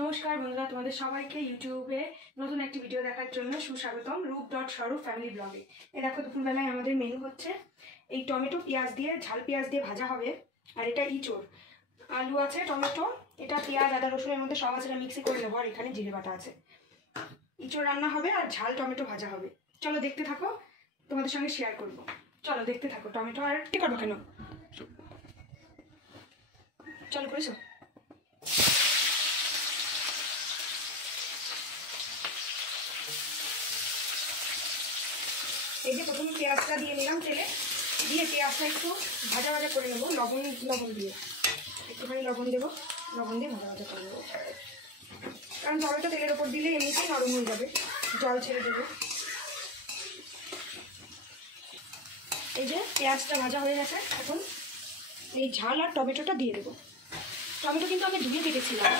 নমস্কার বন্ধুরা, তোমাদের সবাইকে ইউটিউবে নতুন একটি ভিডিও দেখার জন্য সুস্বাগতম। রূপ.স্বরূপ ফ্যামিলি ব্লগে। এই দেখো, দুপুরবেলায় আমাদের মেনু হচ্ছে এই টমেটো পেঁয়াজ দিয়ে, ঝাল পেঁয়াজ দিয়ে ভাজা হবে। আর এটা ইঁচড়, আলু আছে, টমেটো, এটা পেঁয়াজ আদা রসুনের মধ্যে সব আছে, মিক্সি করে নেবো। আর এখানে জিরে বাটা আছে। ইঁচড় রান্না হবে আর ঝাল টমেটো ভাজা হবে। চলো দেখতে থাকো, তোমাদের সঙ্গে শেয়ার করবো। চলো দেখতে থাকো। টমেটো আর কি করবো কেন, চলো করেছো। এই যে প্রথমে পেঁয়াজটা দিয়ে নিলাম তেলে, দিয়ে পেঁয়াজটা একটু ভাজা ভাজা করে নেবো। লবণ দিয়ে একটুখানি লবণ দেবো, লবণ দিয়ে ভাজা ভাজা করে নেবো। কারণ টমেটো তেলের ওপর দিলে এমনিতেই নরম হয়ে যাবে, জল ছেড়ে দেবো। এই যে পেঁয়াজটা ভাজা হয়ে গেছে, এখন এই ঝাল আর টমেটোটা দিয়ে দেবো। টমেটো কিন্তু আমি ধুয়ে কেটেছিলাম,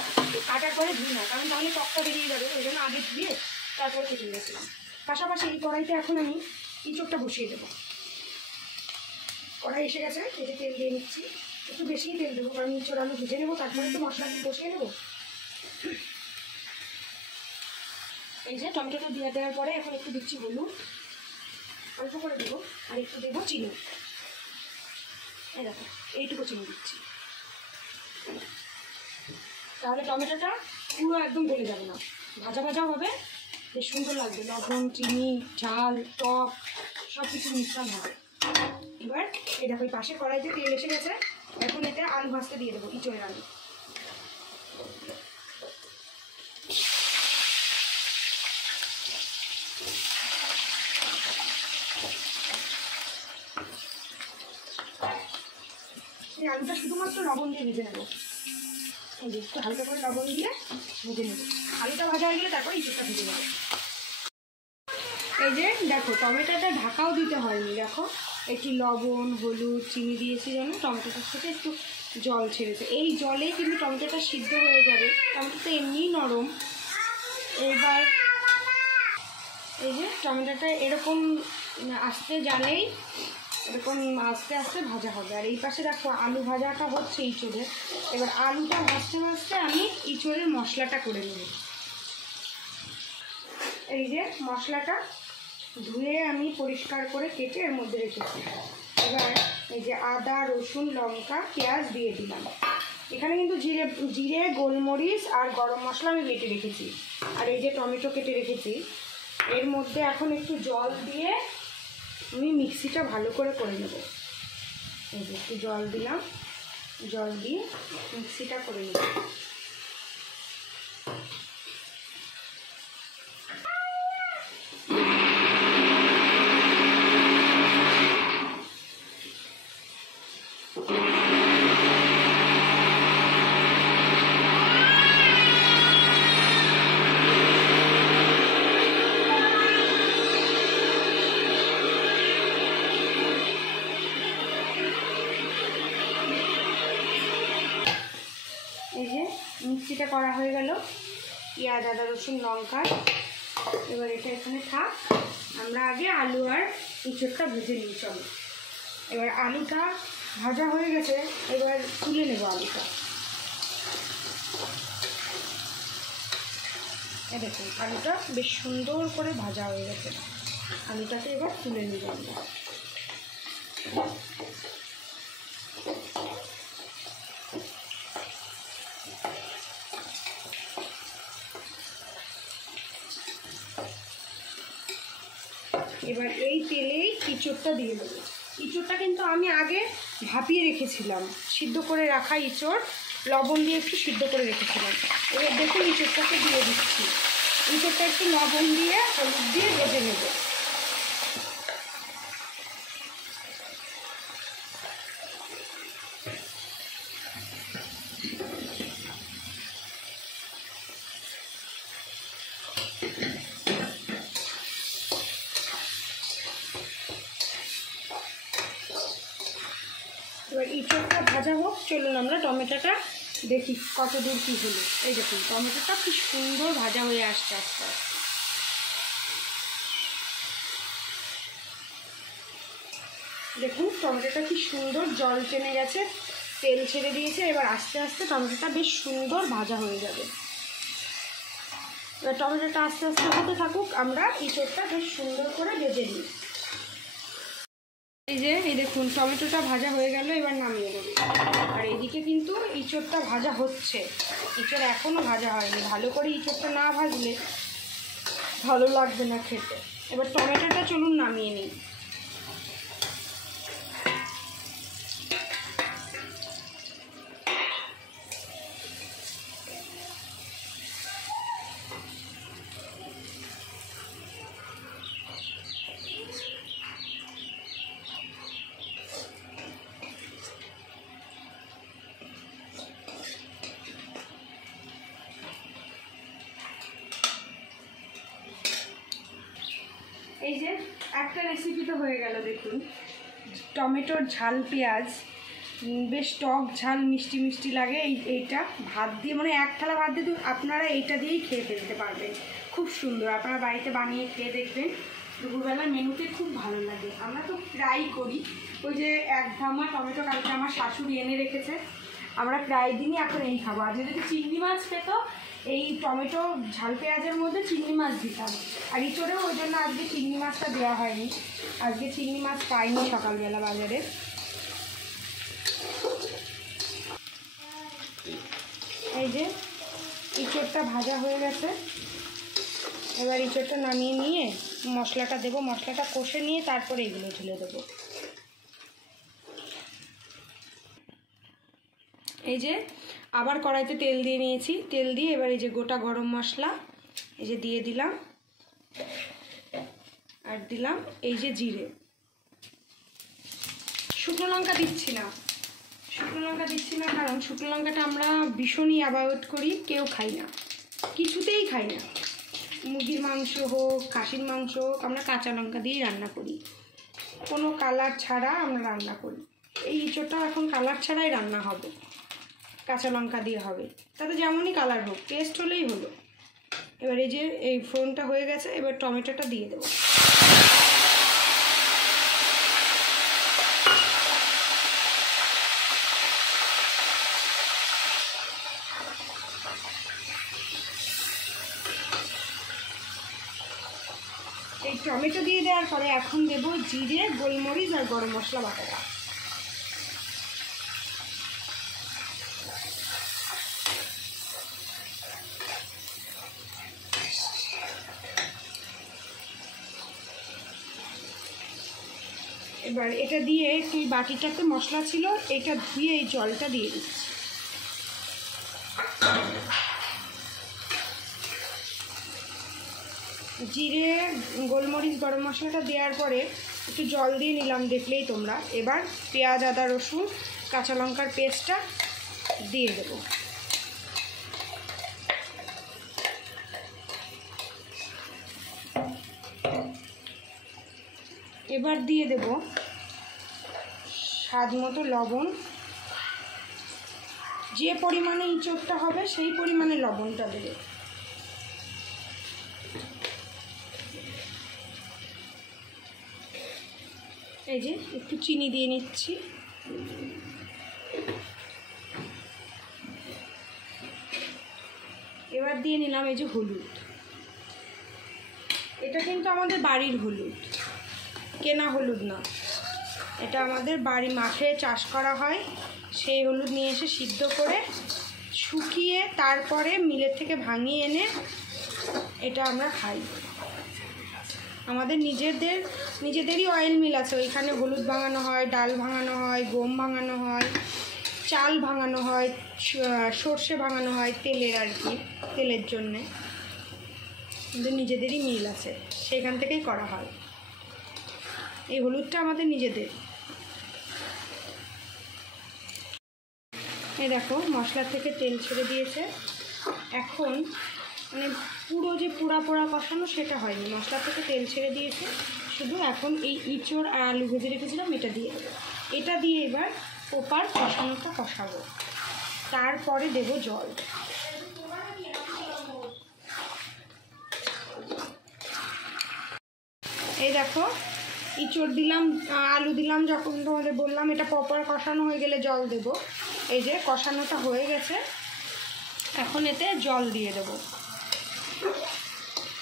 কাটার পরে ধুই না, কারণ তাহলে টকটা বেরিয়ে যাবে, ওই জন্য আগে ধুয়ে তারপরে কেটে দিয়েছিলাম। পাশাপাশি এই কড়াইতে এখন আমি ইঁচড়টা বসিয়ে দেবো। কড়াই এসে গেছে, কেটে তেল দিয়ে নিচ্ছি। একটু বেশিই তেল দেবো, কারণ ইঁচড় আলু ভেজে নেবো, তারপরে একটু মশলা বসিয়ে নেবো। এই যে টমেটোটা দিয়ে দেওয়ার পরে এখন একটু দিচ্ছি হলুদ, অল্প করে দেবো, আর একটু দেবো চিনি। এই দেখো, এইটুকু চিনি দিচ্ছি, তাহলে টমেটোটা পুরো একদম গলে যাবে না, ভাজা ভাজাও হবে, বেশ সুন্দর লাগবে। লবণ, চিনি, ঝাল, টক সব কিছু মিশ্রণ হবে। এবার এই দেখো, এই পাশে কড়াইতে তেল এসে গেছে, এখন এতে আলু ভাজতে দিয়ে দেবো, ইঁচড়ের আলু। এই আলুটা শুধুমাত্র লবণ দিয়ে ভেজে নেবো। এই যে একটু হালকা করে লবণ দিয়ে ভেজে নেবো। আলুটা ভাজা হয়ে গেলে তারপর ইঁচড়টা ভেজে নেবো। এই যে দেখো, টমেটোটা ঢাকাও দিতে হয়নি। দেখো, একটু লবণ, হলুদ, চিনি দিয়েছি যেন টমেটোটার সাথে একটু জল ছেড়েছে। এই জলে কিন্তু টমেটোটা সিদ্ধ হয়ে যাবে, টমেটোটা এমনিই নরম। এবার এই যে টমেটোটা এরকম আস্তে জ্বালেই এরকম আস্তে আস্তে ভাজা হবে। আর এই পাশে দেখো আলু ভাজাটা হচ্ছে ইঁচড়ে। এবার আলুটা ভাজতে ভাজতে আমি ইঁচড়ের মশলাটা করে নেব। এই যে মশলাটা ধুয়ে আমি পরিষ্কার করে কেটে এর মধ্যে রেখেছি। এবার এই যে আদা, রসুন, লঙ্কা, পেঁয়াজ দিয়ে দিলাম। এখানে কিন্তু জিরে, গোলমরিচ আর গরম মশলা আমি বেটে রেখেছি। আর এই যে টমেটো কেটে রেখেছি, এর মধ্যে এখন একটু জল দিয়ে আমি মিক্সিটা ভালো করে নেব। এই যে একটু জল দিলাম, জল দিয়ে মিক্সিটা করে নেব। এই যে মিক্সিটা করা হয়ে গেল, পেঁয়াজ, আদা, রসুন, লঙ্কা। এবার এটা এখানে থাক, আমরা আগে আলু আর ইঁচড়টা ভেজে নিই। চলো, এবার আলুটা ভাজা হয়ে গেছে, এবার তুলে নেব আলুটা। এই দেখুন, আলুটা বেশ সুন্দর করে ভাজা হয়ে গেছে। আলুটাকে এবার তুলে নিব আমরা। এবার এই তেলেই ইঁচড়টা দিয়ে দেবো। ইঁচড়টা কিন্তু আমি আগে ভাপিয়ে রেখেছিলাম, সিদ্ধ করে রাখা ইঁচড়, লবণ দিয়ে একটু সিদ্ধ করে রেখেছিলাম। এবার দেখুন ইঁচড়টাকে দিয়ে দিচ্ছি। ইঁচড়টা একটু লবণ দিয়ে, হলুদ দিয়ে ভেজে নেব। এবার ইঁচড়টা ভাজা হোক, চলুন আমরা টমেটোটা দেখি কত দূর কী হলো। এই দেখুন, টমেটোটা কি সুন্দর ভাজা হয়ে আসছে আস্তে আস্তে। দেখুন টমেটোটা কি সুন্দর জল টেনে গেছে, তেল ছেড়ে দিয়েছে। এবার আস্তে আস্তে টমেটোটা বেশ সুন্দর ভাজা হয়ে যাবে। এবার টমেটোটা আস্তে আস্তে হতে থাকুক, আমরা ইঁচড়টা বেশ সুন্দর করে ভেজে নিই। এই দেখুন টমেটোটা ভাজা হয়ে গেল, এবার নামিয়ে দেবো। আর এইদিকে কিন্তু ইঁচড়টা ভাজা হচ্ছে, ইঁচড় এখনও ভাজা হয়নি। ভালো করে ইঁচড়টা না ভাজলে ভালো লাগবে না খেতে। এবার টমেটোটা চলুন নামিয়ে নিই। এই যে একটা রেসিপি তো হয়ে গেল, দেখুন টমেটোর ঝাল পেঁয়াজ, বেশ টক ঝাল মিষ্টি মিষ্টি লাগে। এইটা ভাত দিয়ে, মানে এক থালা ভাত দিয়ে আপনারা এইটা দিয়েই খেয়ে ফেলতে পারবেন, খুব সুন্দর। আপনারা বাড়িতে বানিয়ে খেয়ে দেখবেন, দুপুরবেলার মেনুতে খুব ভালো লাগে। আমরা তো প্রায় করি। ওই যে এক ধামা টমেটো কালকে আমার শাশুড়ি এনে রেখেছে, আমরা প্রায় দিনই এখন এই খাবো। আর যদি চিংড়ি মাছ পেতো, এই টমেটো ঝাল পেঁয়াজের মধ্যে চিংড়ি মাছ দিতাম। আর ইঁচড়েও ওই জন্য আজকে চিংড়ি মাছটা দেওয়া হয়নি, আজকে চিংড়ি মাছ পাইনি সকালবেলা বাজারে। এই যে ইঁচড়টা ভাজা হয়ে গেছে, এবার ইঁচড়টা নামিয়ে নিয়ে মশলাটা দেবো, মশলাটা কষে নিয়ে তারপরে এগুলো ঢেলে দেবো। এই যে আবার কড়াইতে তেল দিয়ে নিয়েছি, তেল দিয়ে এবার এই যে গোটা গরম মশলা এই যে দিয়ে দিলাম, আর দিলাম এই যে জিরে। শুকনো লঙ্কা দিচ্ছি না, কারণ শুকনো লঙ্কাটা আমরা ভীষণই অ্যাভয়েড করি, কেউ খাই না, কিছুতেই খাই না। মুরগির মাংস হোক, খাসির মাংস হোক, আমরা কাঁচা লঙ্কা দিয়েই রান্না করি, কোনো কালার ছাড়া আমরা রান্না করি। এই ইঁচড়টা এখন কালার ছাড়াই রান্না হবে, কাঁচা লঙ্কা দিয়ে হবে, তাতে যেমনই কালার হোক, টেস্ট হলেই হলো। এবার এই যে এই ফোড়নটা হয়ে গেছে, এবার টমেটোটা দিয়ে দেবো। এই টমেটো দিয়ে দেওয়ার পরে এখন দেবো জিরে, গোলমরিচ আর গরম মশলা বাটাটা। এবার এটা দিয়ে একটু বাটিটাতে মশলা ছিল, এটা ধুয়ে এই জলটা দিয়ে দিচ্ছি। জিরে, গোলমরিচ, গরম মশলাটা দেওয়ার পরে একটু জল দিয়ে নিলাম, দেখলেই তোমরা। এবার পেঁয়াজ, আদা, রসুন, কাঁচা লঙ্কার পেস্টটা দিয়ে দেবো। এবার দিয়ে দেব স্বাদ মতো লবণ, যে পরিমাণে ইঁচড়টা হবে সেই পরিমাণে লবণটা দেবে। এই যে একটু চিনি দিয়ে নিচ্ছি। এবার দিয়ে নিলাম এই যে হলুদ, এটা কিন্তু আমাদের বাড়ির হলুদ, কেনা হলুদ না, এটা আমাদের বাড়ি মাঠে চাষ করা হয়, সেই হলুদ নিয়ে এসে সিদ্ধ করে শুকিয়ে তারপরে মিলের থেকে ভাঙিয়ে এনে এটা আমরা খাই। আমাদের নিজেদেরই অয়েল মিল আছে, ওইখানে হলুদ ভাঙানো হয়, ডাল ভাঙানো হয়, গম ভাঙানো হয়, চাল ভাঙানো হয়, সর্ষে ভাঙানো হয়, তেলের আর কি, তেলের জন্যে আমাদের নিজেদেরই মিল আছে, সেখান থেকেই করা হয়। এই হলুদটা আমাদের নিজেদের। এই দেখো মশলা থেকে তেল ছেড়ে দিয়েছে, এখন মানে পুরো যে পোড়া পোড়া কষানো সেটা হয়নি, মশলা থেকে তেল ছেড়ে দিয়েছে, শুধু এখন এই ইঁচড় আর আলু ভেজে রেখেছিলাম এটা দিয়ে দেবো। এটা দিয়ে এবার প্রপার কষানোটা কষাবো, তারপরে দেবো জল। এই দেখো ইঁচড় দিলাম, আলু দিলাম, যখন তোমাদের বললাম এটা প্রপার কষানো হয়ে গেলে জল দেব। এই যে কষানোটা হয়ে গেছে, এখন এতে জল দিয়ে দেবো।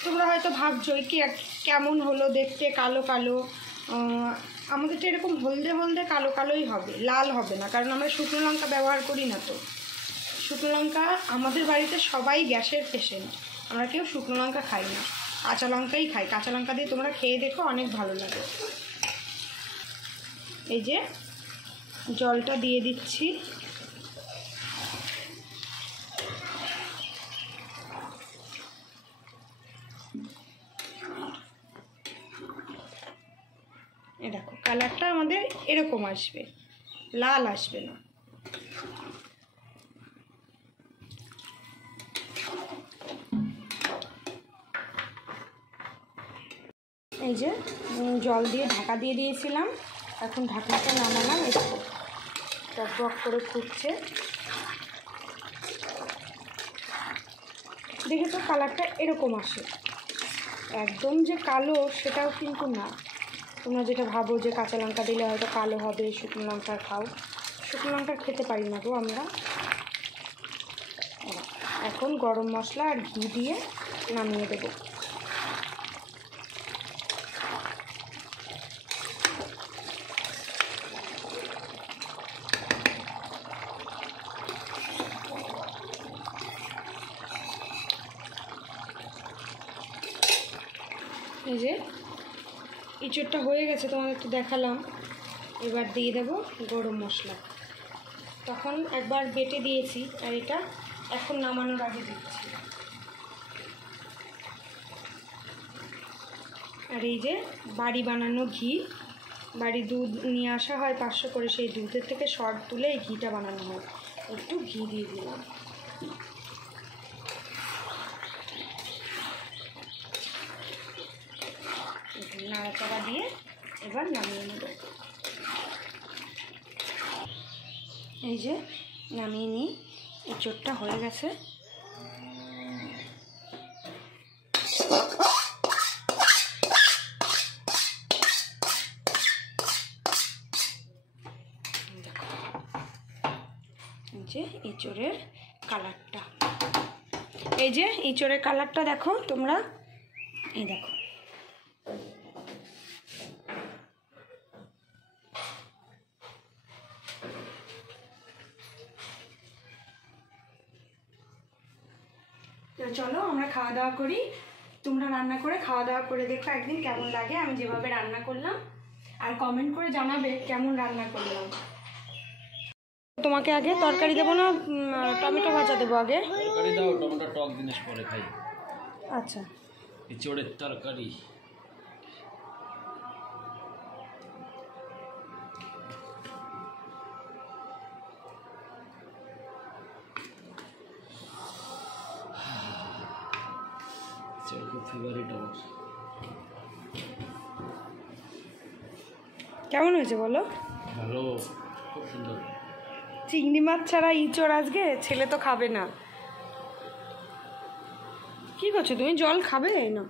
তোমরা হয়তো ভাবছো কি কেমন হলো দেখতে, কালো কালো। আমাদের তো এরকম হলদে হলদে কালো কালোই হবে, লাল হবে না, কারণ আমরা শুকনো লঙ্কা ব্যবহার করি না। তো শুকনো লঙ্কা আমাদের বাড়িতে সবাই গ্যাসের পেশেন্ট, আমরা কেউ শুকনো লঙ্কা খাই না, কাঁচা লঙ্কাই খাই। কাঁচা লঙ্কা দিয়ে তোমরা খেয়ে দেখো, অনেক ভালো লাগে। এই যে জলটা দিয়ে দিচ্ছি। এ দেখো কালারটা আমাদের এরকম আসবে, লাল আসবে না। এই যে জল দিয়ে ঢাকা দিয়ে দিয়েছিলাম, এখন ঢাকনাটা নামালাম, একটু টক টক করে ফুটছে। দেখে তো কালারটা এরকম আসে, একদম যে কালো সেটাও কিন্তু না। তোমরা যেটা ভাবো যে কাঁচা লঙ্কা দিলে হয়তো কালো হবে, শুকনো লঙ্কা খাও, শুকনো লঙ্কা খেতে পারি না গো আমরা। এখন গরম মশলা আর ঘি দিয়ে নামিয়ে দেবো। এই যে ইঁচড়টা হয়ে গেছে, তোমাদের তো দেখালাম। এবার দিয়ে দেবো গরম মশলা, তখন একবার বেটে দিয়েছি, আর এটা এখন নামানোর আগে দিচ্ছি। আর এই যে বাড়ি বানানো ঘি, বাড়ি দুধ নিয়ে আসা হয় 500 করে, সেই দুধের থেকে শর্ট তুলে এই ঘিটা বানানো হয়। একটু ঘি দিয়ে দিলাম। নাড়াচাড়া দিয়ে এবার নামিয়ে নেব। এই যে নামিয়ে নিই, এঁচোড়টা হয়ে গেছে। এই যে এঁচোড়ের কালারটা, এই যে এঁচোড়ের কালারটা দেখো তোমরা, এই দেখো। তো চলো আমরা খাওয়া দাওয়া করি। তোমরা রান্না করে খাওয়া দাওয়া করে দেখো একদিন কেমন লাগে আমি যেভাবে রান্না করলাম, আর কমেন্ট করে জানাবে কেমন রান্না করলাম। তোমাকে আগে তরকারি দেবো না টমেটো ভাজা দেবো? আগে তরকারি দাও, টমেটো টক জিনিস পরে খাই। আচ্ছা, এঁচোড়ের তরকারি। খুব ফেভারিট আমার। কেমন হয়েছে বলো? ভালো, খুব সুন্দর। চিংড়ি মাছ ছাড়া ইঁচড় আজকে ছেলে তো খাবে না। কি করছো তুমি? জল খাবে না?